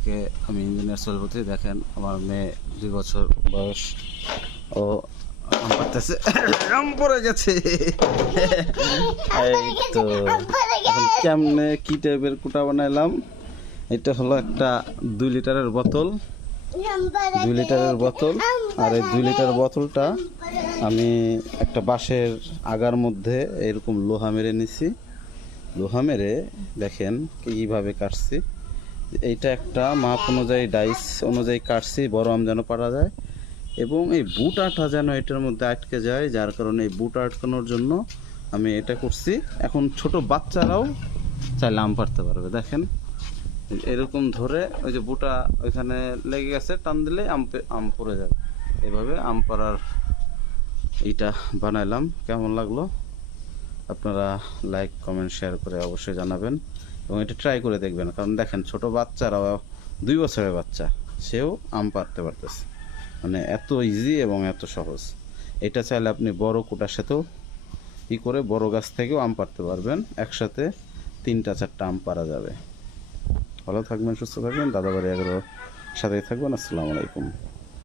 থেকে আমি ইঞ্জিনিয়ার চলবতে দেখেন আমার মেয়ে 2 বছর বয়স ও আম পাড়তেছে আম পড়ে গেছে এই তো এখন কেমনে কি টাইপের কুটা বানাইলাম। এটা হলো একটা 2 লিটারের বোতল, 2 লিটারের বোতল। আর এই 2 লিটার বোতলটা আমি একটা বাঁশের আগার মধ্যে এরকম লোহা মেরে নিছি। লোহা মেরে দেখেন কীভাবে কাটছি। এইটা একটা মাপ অনুযায়ী ডাইস অনুযায়ী কাটছি, বড় আম যেন পারা যায় এবং এই বুটাটা যেন এটার মধ্যে আটকে যায়, যার কারণে এই বুটা আটকানোর জন্য আমি এটা করছি। এখন ছোট বাচ্চারাও চাইলে আম পাড়তে পারবে। দেখেন এরকম ধরে ওই যে বুটা ওইখানে লেগে গেছে, টান দিলে আম পড়ে যাবে। এভাবে আম পাড়ার এইটা বানাইলাম। কেমন লাগলো আপনারা লাইক কমেন্ট শেয়ার করে অবশ্যই জানাবেন এবং এটা ট্রাই করে দেখবেন। কারণ দেখেন ছোট বাচ্চারাও, 2 বছরের বাচ্চা, সেও আম পাড়তে পারতেছে। মানে এত ইজি এবং এত সহজ। এটা চাইলে আপনি বড় কুটার সাথেও করে বড় গাছ থেকেও আম পাড়তে পারবেন। একসাথে 3টা 4টা আম পাড়া যাবে। ভালো থাকবেন, সুস্থ থাকবেন, দাদাবাড়ি এগুলোর সাথেই থাকবেন। আসসালামু আলাইকুম।